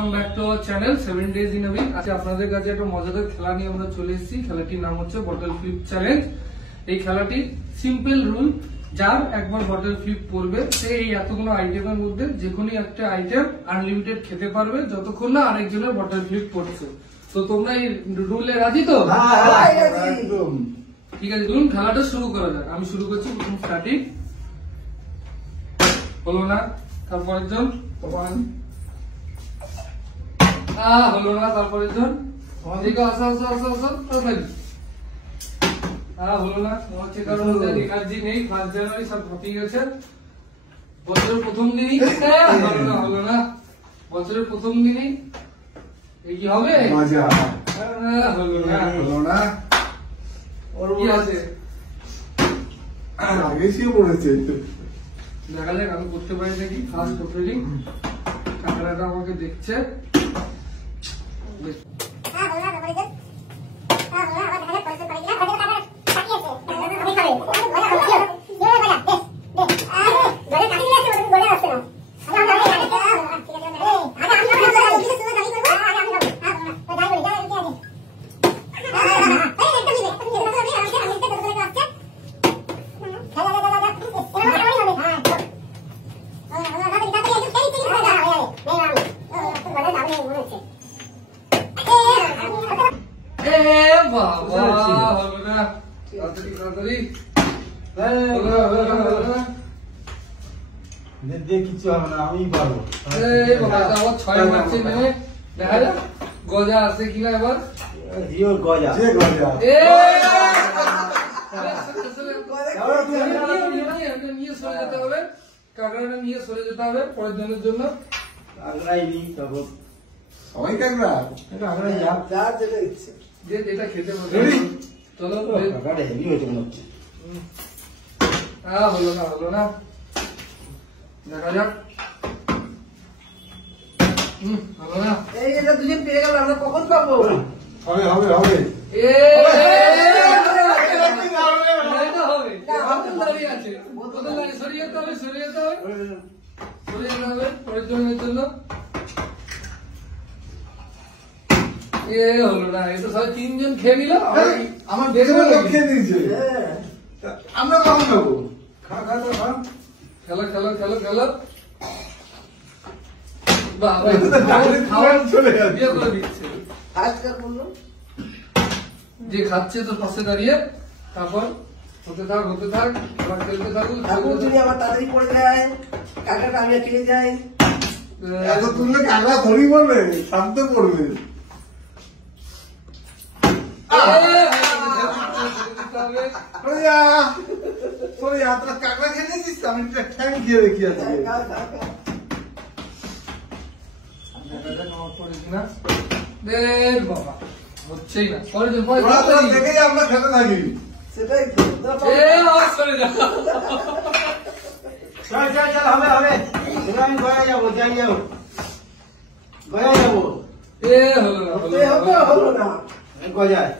Welcome back to our channel 7 days in a week. আজকে আপনাদের কাছে একটা মজাদার খেলা নিয়ে আমরা চলে এসেছি। খেলাটির নাম হচ্ছে বটল ফ্লিপ চ্যালেঞ্জ। এই খেলাটি সিম্পল রুল, যার একবার বটল ফ্লিপ করবে সে এই এতগুলো আইটেমের মধ্যে যে কোনো একটা আইটেম আনলিমিটেড খেতে পারবে যতক্ষণ না আরেকজনের বটল ফ্লিপ করছে। তো তোমরা এই রুলে রাজি তো? ঠিক আছে, ধরুন খেলাটা শুরু করা যাক। আমি শুরু করছি, প্রথম স্টার্টিং। হলো না, তারপরের জন হলো না, তারপরের জন হলো না। তোমার চেকার মধ্যে রেখার্জি নেই, 1 জানুয়ারি সব ঘটিয়ে গেছে। বছরের প্রথম দিনই হলো না, বছরের প্রথম দিনই কি হবে? হলো না, কি আছে দেখা যাক আমি করতে পারি নাকি। ফার্স্ট ওপেনিং ক্যামেরাটা আমাকে দেখছে। কিছু হবে না, আমি পারবো। গজা আছে কিনা এবার? গজা নিয়ে সরে যেতে হবে, কাঁকড়াটা নিয়ে সরে যেতে হবে পরের দিনের জন্য। সবাই কাঁকড়া যেটা খেতে পারবে। চলো, হলো না, হলো না, দেখা যাক। হলো না, এই এটা দুজন পেয়ে গেল, আমরা কখন পাবো? হবে হবে হবে সরিয়ে যেতে হবে, সরিয়ে যেতে হবে, সরিয়ে যেতে হবে পরের জনের জন্য। হলো না, এ তো সবাই 3 জন খেয়ে নিল। আমার দেশের লোক খেয়ে দিয়েছে, আমরা কখন খাবো? খেলো খেলো খেলো খেলো। যে খাচ্ছে তো পাশে দাঁড়িয়ে, তারপর হতে থাক হতে থাক, খেলতে থাকুন। যদি আমার তাড়াতাড়ি পড়ে যায়, কাকাটা আমি খেলে যাই। এত তুললে কাঁকড়া ধরি পড়বে, শান্তে পড়বে। কাঁকড়া খেয়ে নিয়েছিস, আমি ঠ্যাং খেয়ে দেখি আছে। বাবা হচ্ছেই না, দেখে আমরা খেতে থাকি। সেটাই তো হবে হবে, আমি গয়া যাবো, যাই যাবো, গয়া যাবো। হলো না, গজায়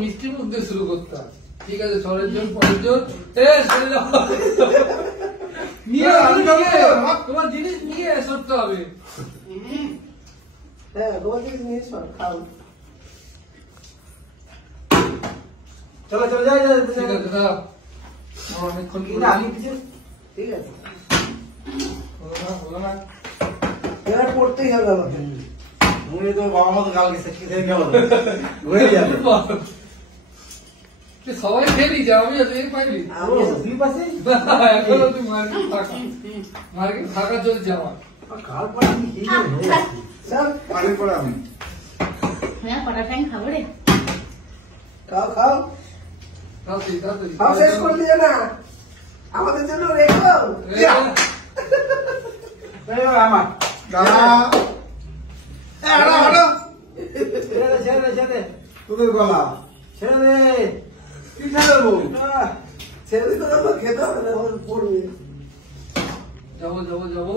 মিষ্টি মুখ দিয়ে শুরু করতাম। ঠিক আছে, ছরের জন পরের জন তোমার জিনিস নিয়ে সরতে হবে। হ্যাঁ রোজ জিনিস খাও। চলো চলো যাই যাই। ঠিক আছে দাও, অনেকক্ষণ আমি কিছু ঠিক আছে, হলো না, এবার পড়তেই হবে আমাকে। মুড়ি তো বাবা মতো কালকে খেতে গেল হয়ে যাবে। সবাই খেয়ে দিয়েছে, আমি পাইনি। দুই পাশে এখনো তুই মার্কেট থাকা, মার্কেট থাকা চলছে আমার। খাওয়ার পর আমি পানির পরে আমি কটা টাইম খাবো রে? খাও খাও তাড়াতাড়ি তাড়াতাড়ি খাও, শেষ করে দিও না, আমাদের জন্য রেখো। আমার তোদের গলা ছেড়ে দে, কি খেলবো? ছেড়ে দিতে হবে, খেতে হবে না, পড়বে। যাবো যাবো যাবো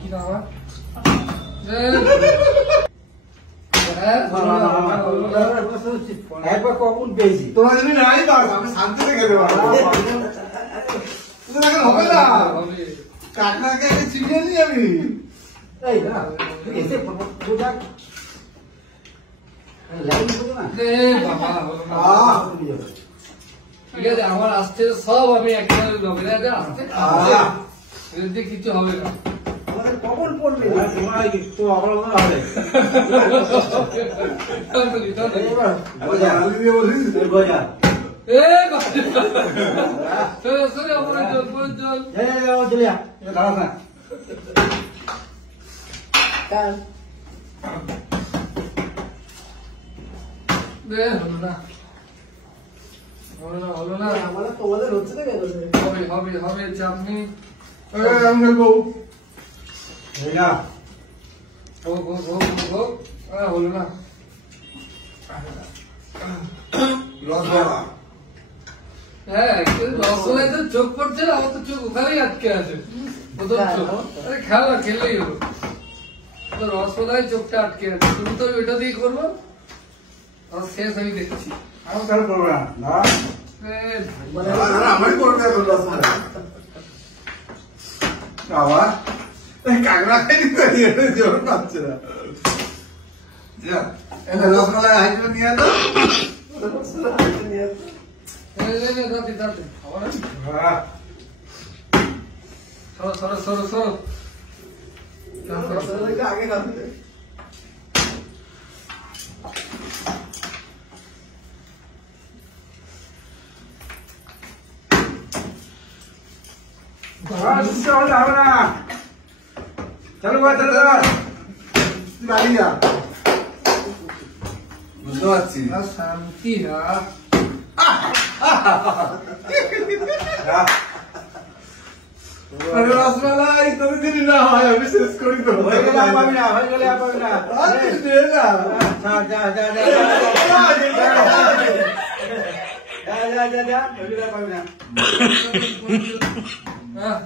কি না আমার একবার কখন পেয়েছি তোমার জন্য নাই, আমি শান্তিতে খেতে পারবো। হবে না হবে। কাকড়াকে আগে চিনিয়ে নি আমি এই না এসে বোঝা লাইন করো না এ বাবা হলো না। আহ ঠিক আছে আমার আসছে সব আমি একবারে লগে রাখা আসছে আহ এতে কিছু হবে না। আমাদের কখন পড়বে তোমার একটু আবার হবে তাড়াতাড়ি, তাড়াতাড়ি। বোঝা আমি দিয়ে বলিস বোঝা এ বাবা। সরে, সরে, আমার জল, আমার জল। চলে যা দাঁড়া না এ, হলো না। হলো না, হলো না। আমাদের তোমাদের হচ্ছে না কেন হবে, হবে, হবে, চাপ নেই। আমি খেলবো এই না হোক, হোক, হোক, হোক, হোক। হলো না। রসগোল্লা হ্যাঁ, কিন্তু রসগোল্লায় তো চোখ পড়ছে না, আমার তো চোখ ওখানেই আটকে আছে। প্রথম চোখ। আরে খেল না, খেললেই হলো। তো রসগোল্লায় চোখটা আটকে আছে। তুমি তো ওইটা দিয়ে করবো। আর শেষ আমি দেখছি। আমি তাহলে করবো না না এ, আমারই করবে এখন রসগোল্লা বাবা কাকড়া খাইনি তো এটা জোর পাচ্ছে না যা এটা রসগোল্লা হাইটে নিয়ে তো তাড়াতাড়ি, তাড়াতাড়ি। আবার আসি। হ্যাঁ সরো, সরো, সরো, সরো। আগে কাঁদবে হবে না চলো ভাই চলো বাড়ি যা বুঝতে পারছি আর শান্তি, হ্যাঁ। আরে রসমালাই তুমি দিলি না হয় আমি শেষ করি তো হয়ে গেলে আর পাবি না হয়ে গেলে আর পাবি না আর কিছু দে না যা যা যা যা যা যা যা হয়ে গেলে আর পাবি না হ্যাঁ,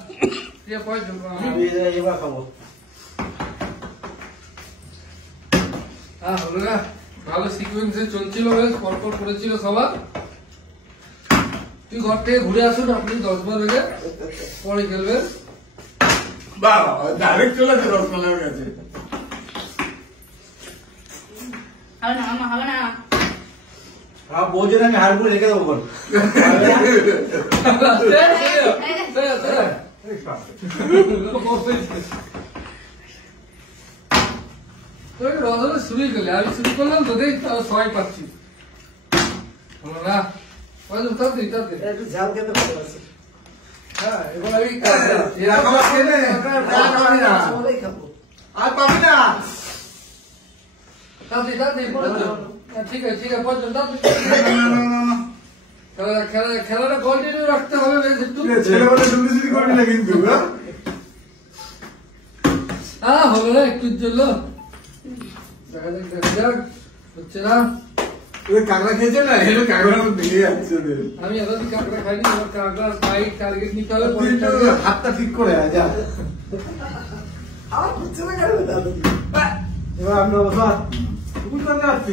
এ পয়সা আমি আমি এবার খাবো হ্যাঁ, হলো না। ভালো সিকুয়েন্সে চলছিল, বেশ পরপর করেছিল সবার। তুই ঘর থেকে ঘুরে আসুন, আপনি 10 বার বেগে পরে খেলবেন। বাবা ডাইরেক্ট চলে যাবে রসমালাইয়ের কাছে হবে না মামা, হবে না। আমার বউজন আমি হাড়গুলো রেখে দেবো বল রসগোল্লা শুরুই করলে, আমি শুরু করলাম তো দেখ সবাই পাচ্ছি। হলো না। তাড়াতাড়ি, তাড়াতাড়ি। একটু ঝাল খেতে ভালোবাসি হ্যাঁ, এবার আমি এরকম খেলে আর পাবি না সবাই খাবো আর পাবি না তাড়াতাড়ি, তাড়াতাড়ি, পঞ্চম। হ্যাঁ, ঠিক আছে, ঠিক আছে, পঞ্চম, তাড়াতাড়ি। খেলাটা কন্টিনিউ রাখতে হবে বেশ একটু। ছেলেবেলা শুনতে করবি না কিন্তু হ্যাঁ, হবে না, একটু জন্য দেখা যাক, দেখা যাক। হচ্ছে না। কাকড়া খেয়েছে না এটা কাকড়া ভেঙে যাচ্ছে ওদের আমি এতদিন কাঁকড়া খাইনি, আমার কাঁকড়ার বাইক টার্গেট নিতে হবে। তুই পরের তো target। হাতটা ঠিক করে আয়, যা আমার হচ্ছে না কেন দাদু এবার আমরা বসার কুকুর কান্না আসছি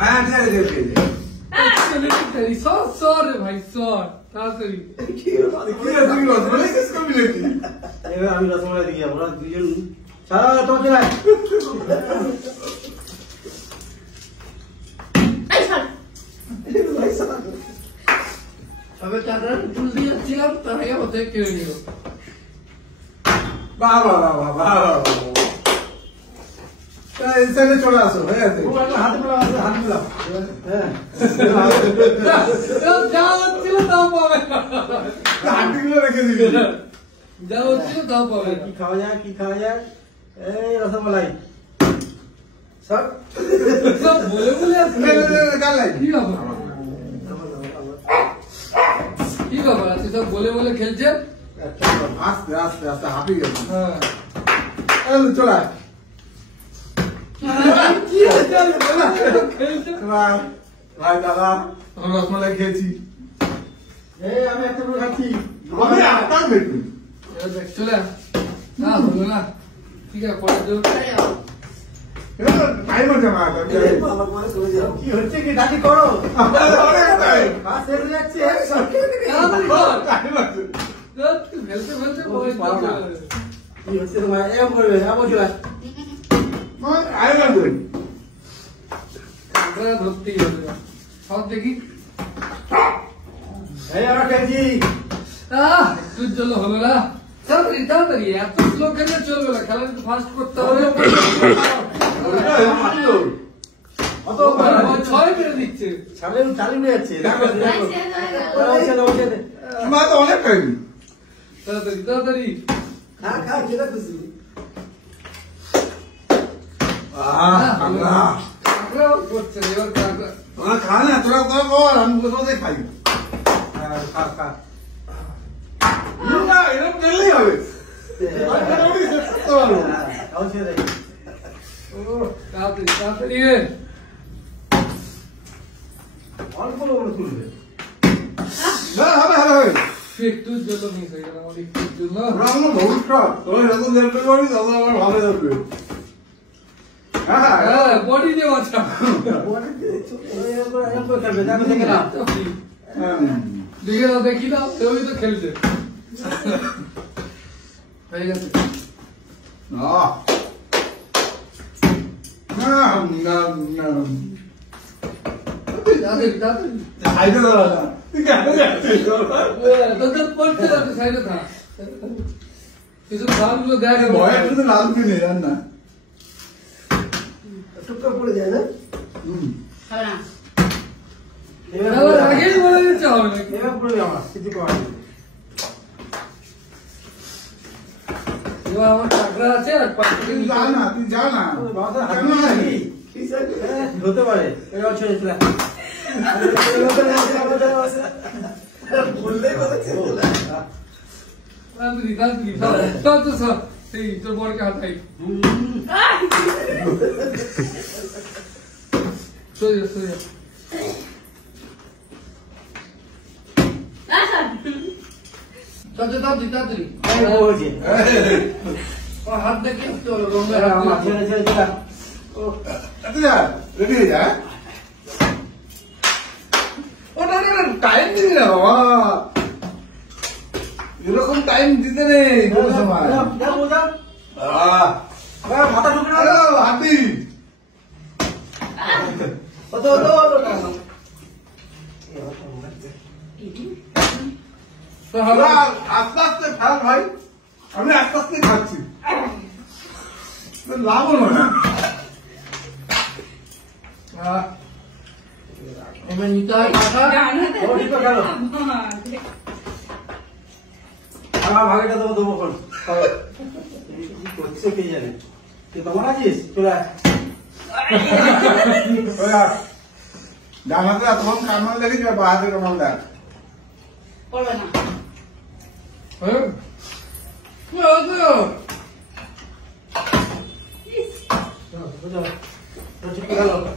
হ্যাঁ ঠিক আছে ঠিক আছে Actually, তাড়াতাড়ি, সর, সর রে ভাই, সর। তাড়াতাড়ি। কি রে তুই রসমালাই শেষ করবি নাকি এবার আমি রসমালাই দিয়ে যাবো ওরা দুজন সারা তোমার চলে এই সর। তবে কাঁকড়ার ফুল দিয়ে যাচ্ছিলাম, তার আগে ওতে কেড়ে নিল। বাহ বাহ বাহ বাহ বাহ এই সাইডে চলে আসো হয়ে আছে হাতে পেলাম হাতে পেলাম হ্যাঁ যা হচ্ছিল তাও পাবে না। হাঁটিগুলো রেখে দিবি যা হচ্ছিল তাও পাবে না। কি খাওয়া যায় কি খাওয়া যায় এই রসমালাই স্যার সব বলে বলে আসছে। কাল কি ব্যাপার? কি ব্যাপার আছে, সব বলে বলে খেলছে। আস্তে আস্তে আস্তে হাঁপি গেছে হ্যাঁ। চলে আয় কি হচ্ছে? খেলছে। ভাই দাদা আমি রসমালাই খেয়েছি এই আমি একটা করে খাচ্ছি আমি আটটার বেটু এবার দেখ, চলে আয়। না, হলো না। ঠিক আছে, পরের জন। টাইম আছে না ভালো করে চলে যাও কি হচ্ছে কি দাদি করো পা শেষ হয়ে যাচ্ছে তাড়াতাড়ি কর। তুই ফেলতে ফেলতে বয়স পারো না। কি হচ্ছে তোমার এরকম করবে বলছিল কাঁকড়া ধরতেই হবে সব দেখি। এই আমরা খেলছি একটুর জন্য হলো না। তাড়াতাড়ি তাড়াতাড়ি এত স্লো খেলে চলবে না, খেলা একটু ফাস্ট করতে হবে। অত ও ছয় মেরে দিচ্ছে। চালিয়ে নিয়ে যাচ্ছে দেখো অনেক টাইম তাড়াতাড়ি তাড়াতাড়ি। খা খা খেতে খুশি কাঁকড়াও করছে না, এবার কাঁকড়া। তোরা খা না, তোরা তোরা কর, আমি বসে বসে খাই। খা খা না, এরকম খেললেই হবে। খাও ছেড়ে ও, তাড়াতাড়ি তাড়াতাড়ি। অল্প তুলবে না, হবে, হবে, হবে। একটুর জন্য মিস হয়ে গেল আমার, একটুর জন্য। ওরা আমার ভবিষ্যৎ। তোরা যত দেখতে পারবি, তত আমার ভালো লাগবে। হ্যাঁ, হ্যাঁ, বডি দিয়ে বাঁচা। এরকম করে খেলবে দেখো দেখে না দেখে দাও, দেখি দাও, ওই তো খেলছে। হয়ে গেছে। না, না, না, না। তাড়াতাড়ি তাড়াতাড়ি। খাইতে দাঁড়া না। তুই কেন যাচ্ছিস? তোদের পড়তে যাচ্ছে, সাইডে থাক। কিছু খাওয়াগুলো দেখ। ভয় একটু তো লাল কিনে জান না। টুক করে পড়ে যায় না হবে না। এবার আগেই বলে দিতে হবে নাকি? এবার পড়ে যাওয়া কিছু করার নেই। এবার আমার কাঁকড়া আছে আর পাঁচটা তুই যা না, তুই যা না। বাবা, কেন যাবি? হতে পারে এবার ছেড়ে চলে বললেই কথা ছেড়ে চলে তাড়াতাড়ি তাড়াতাড়ি সব তো সব সেই তোর বরকে হাতাই। সরে যা সরে যা। তাড়াতাড়ি তাড়াতাড়ি তাড়াতাড়ি। বলছি আমার হাত দেখে উঠতে হলো, গঙ্গার আমার হাত ছেড়ে ছেড়ে চলে তুই যা, রেডি হয়ে যা। ওটা টাইম দিবি না বাবা, এরকম টাইম দিতে নেই কোনো সময়। মাথা ঢুকে না হাতি তো হবে। আস্তে আস্তে খাল ভাই, আমি আস্তে আস্তে খাচ্ছি, লাভ হলো না। এবার নিতে হয় কাঁকড়া। আমার ভাগেটা দেবো দেবো কোন করছে কে জানে তুই তোমার আছিস চলে আয় জামাতে এতক্ষণ কামাল দেখেছি, বা হাতে কামাল দেখ। করবে না। হ্যাঁ? খেতে হবে।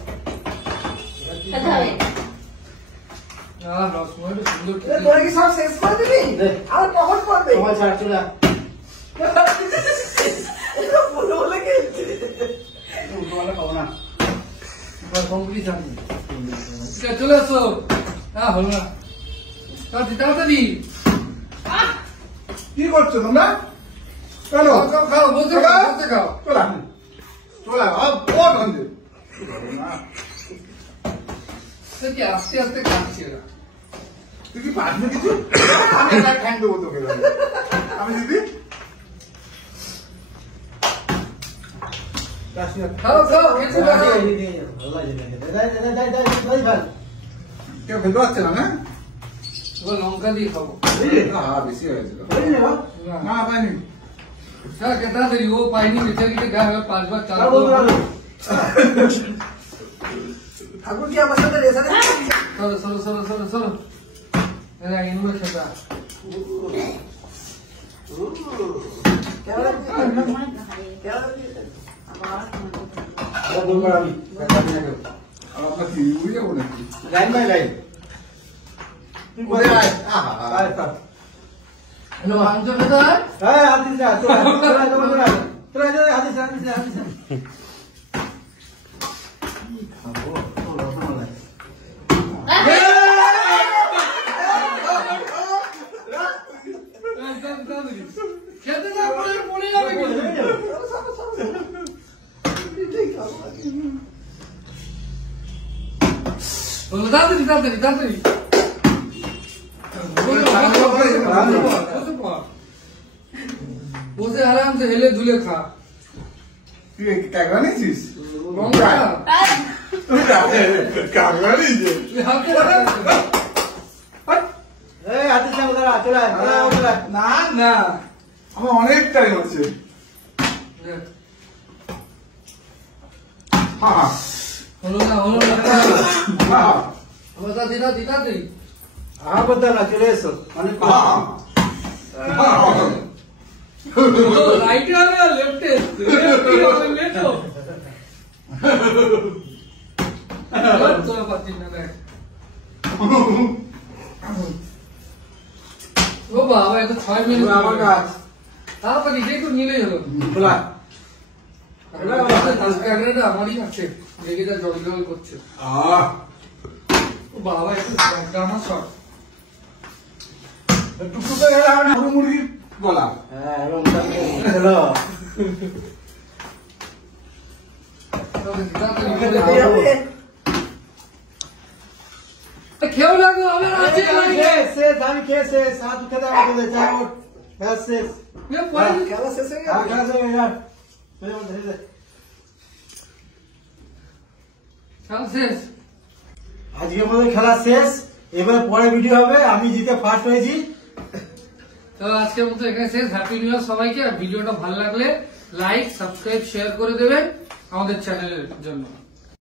রসমলাইটা সুন্দর খেতে। তোরা কি সব শেষ করে দিবি? আমার কখন পড়বে? তোমার ছাড় চলে আয় এটা বলে বলে খেলছে। তোমার খাবো না কম্পিটিশন। ঠিক আছে, চলে আসো। হ্যাঁ, হলো না। তাড়াতাড়ি তাড়াতাড়ি। কি করছো তোমরা? কেন খাও, খাও, বসে খাও, বসে খাও। চলে আয়, চলে আয়, বহুত হচ্ছে। সে কি আস্তে আস্তে খাচ্ছি এরা। তুই কি পারবি কিছু? আমি এক ঠ্যাং দেবো তোকে, আমি দিদি। খাও, খাও, খেতে পারো। কেউ খেতে পারছে না, না? এবার লঙ্কা দিয়ে খাবো। বেশি হয়েছিল। না, না, পাইনি। হ্যাঁ, তাড়াতাড়ি, ও পাইনি, বেচারিকে দেখা গেল 5 বার 4 বার। ঠাকুর কি আমার সাথে রেসারে সরো, সরো, সরো, সরো, সরো। এরা এগুলো খেতে। কেমন আমরা কি উড়ে যাবো নাকি? লাইন বাই লাইন ওরে আয়, আহা, মাংস খেতে হয়? হ্যাঁ হাতিস না তোরা হাতিস এ! খেতে না পড়ে পড়ে যাবে কিন্তু। বলো, তাড়াতাড়ি তাড়াতাড়ি তাড়াতাড়ি বসে আরামসে হেলে দুলে খা। তুই কাগড়া নিয়েছিস? লঙ্কা কাগড়া নিয়েছে? তুই হাতে রাখ। এই হাতে চাপ দাঁড়া, চলে আয়, চলে আয়, চলে আয়। না না, আমার অনেক টাইম আছে। হ্যাঁ হলো না হলো না হ্যাঁ বসা দিদা দিদা দিই আহা বলতে না, চলে এসো অনেক রাইটে হবে আর লেফটে হবে লেটো তোরা পাচ্ছিস না দেখ। ও বাবা এত 6 মিনিট আমার কাজ তাড়াতাড়ি দেখো নিলেই হলো। খোলা। ক্যামেরাটা আমারই আছে, লেগে যা জল জল করছে। ও বাবা একটু গামা শট টুকটুকে গেলে আমার গরু মুরগির গলা। হ্যাঁ, এবং চলো। যেতে হবে। খেয়েও লাগো আমার আছে শেষ, আমি খেয়ে শেষ, হাত উঠে দাও, বলে যাও, ব্যাস শেষ। খেলা শেষ হয়ে হ্যাঁ, গেল। খেলা শেষ হয়ে গেল। চলে যাও, চলে যাও। শেষ। আজকে আমাদের খেলা শেষ, এবার পরে ভিডিও হবে, আমি জিতে ফার্স্ট হয়েছি। তো আজকের মতো এখানে শেষ। হ্যাপি নিউ ইয়ার সবাইকে। আর ভিডিওটা ভালো লাগলে লাইক সাবস্ক্রাইব শেয়ার করে দেবেন আমাদের চ্যানেলের জন্য।